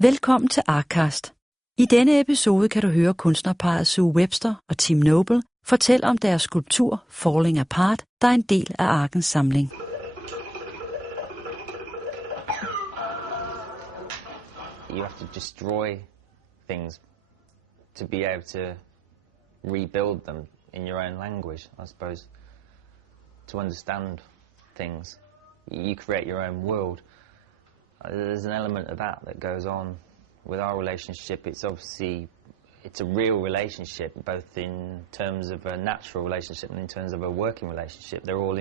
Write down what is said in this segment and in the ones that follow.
Velkommen til ARKcast. I denne episode kan du høre kunstnerparret Sue Webster og Tim Noble fortælle om deres skulptur Falling Apart, der er en del af ARKENs samling. You have to destroy things to be able to rebuild them in your own language, I suppose, to understand things. You create your own world. There's an element of that goes on with our relationship. It's a real relationship, both in terms of a natural relationship and in terms of a working relationship. They're all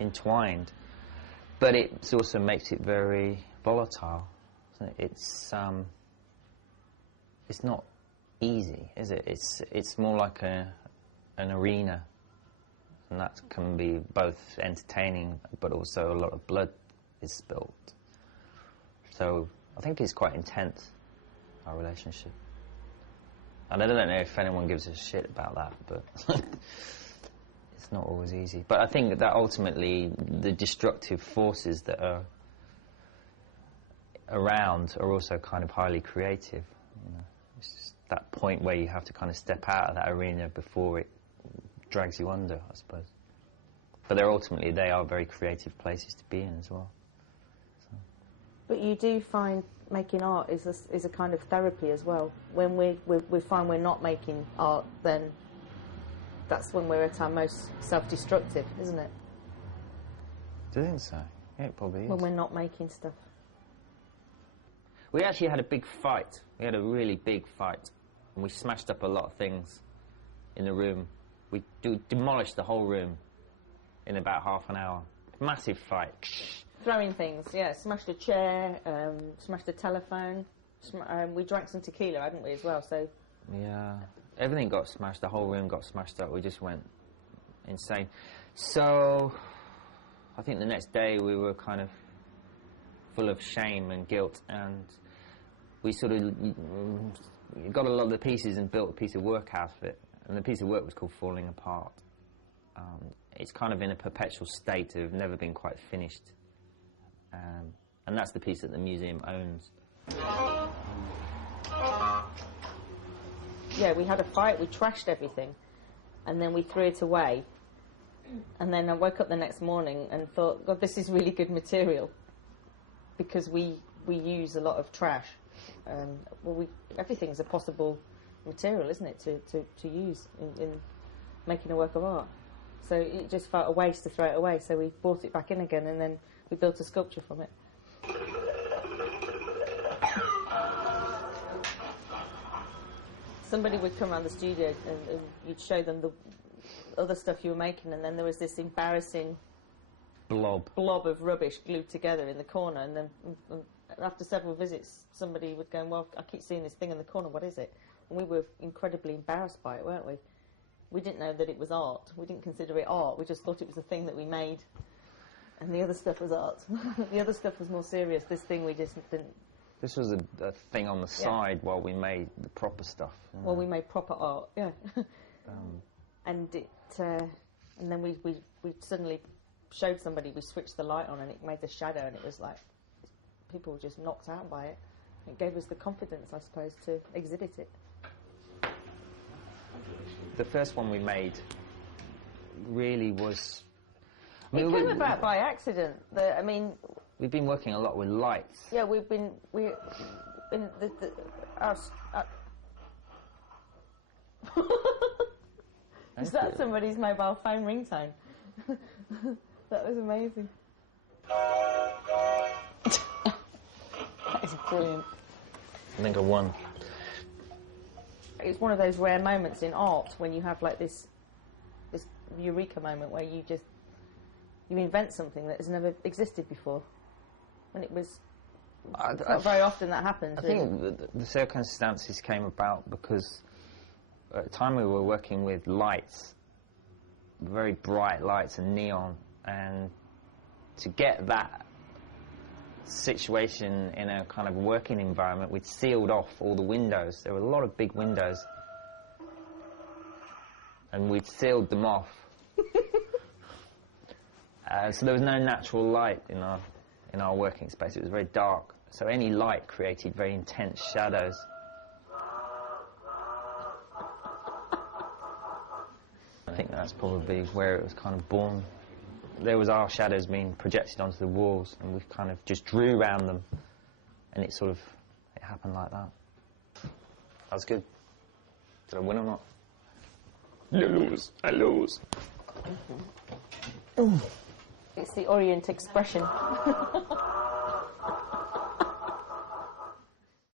entwined. But it also makes it very volatile. It's not easy, is it? It's more like an arena, and that can be both entertaining, but also a lot of blood is spilt. So I think it's quite intense, our relationship. And I don't know if anyone gives a shit about that, but it's not always easy. But I think that ultimately the destructive forces that are around are also kind of highly creative. You know? It's just that point where you have to kind of step out of that arena before it drags you under, I suppose. But they are very creative places to be in as well. But you do find making art is a kind of therapy as well. When we find we're not making art, then that's when we're at our most self-destructive, isn't it? Do you think so? Yeah, it probably is. When we're not making stuff. We actually had a big fight. We had a really big fight. And we smashed up a lot of things in the room. We demolished the whole room in about half an hour. Massive fight. Throwing things, yeah. Smashed a chair, smashed a telephone. We drank some tequila, hadn't we, as well, so... Yeah. Everything got smashed. The whole room got smashed up. We just went insane. So, I think the next day we were kind of full of shame and guilt, and we sort of got a lot of the pieces and built a piece of work out of it. And the piece of work was called Falling Apart. It's kind of in a perpetual state of never been quite finished. And that's the piece that the museum owns. Yeah, we had a fight, we trashed everything, and then we threw it away. And then I woke up the next morning and thought, God, this is really good material, because we use a lot of trash. Everything's a possible material, isn't it, to use in making a work of art. So it just felt a waste to throw it away, so we brought it back in again, and then we built a sculpture from it. Somebody would come around the studio and you'd show them the other stuff you were making, and then there was this embarrassing blob of rubbish glued together in the corner, and then after several visits somebody would go, well, I keep seeing this thing in the corner, what is it? And we were incredibly embarrassed by it, weren't we? We didn't know that it was art. We didn't consider it art. We just thought it was a thing that we made. And the other stuff was art. The other stuff was more serious. This thing we just didn't... This was a thing on the side while we made the proper stuff. Well, we made proper art, yeah. And then we suddenly showed somebody, we switched the light on and it made the shadow, and it was like, people were just knocked out by it. It gave us the confidence, I suppose, to exhibit it. The first one we made really was... It came about by accident. We've been working a lot with lights. Yeah, Is that somebody's mobile phone ringtone? That was amazing. That is brilliant. I think I won. It's one of those rare moments in art when you have like this eureka moment where you invent something that has never existed before. And it's not very often that happens. I think the circumstances came about because at the time we were working with lights, very bright lights and neon, and to get that situation in a kind of working environment, we'd sealed off all the windows. There were a lot of big windows, and we'd sealed them off. So there was no natural light in our working space. It was very dark, So any light created very intense shadows. I think that's probably where it was kind of born. There was our shadows being projected onto the walls, and we kind of just drew around them, and it happened like that. That was good. Did I win or not? I lose. It's the Orient expression.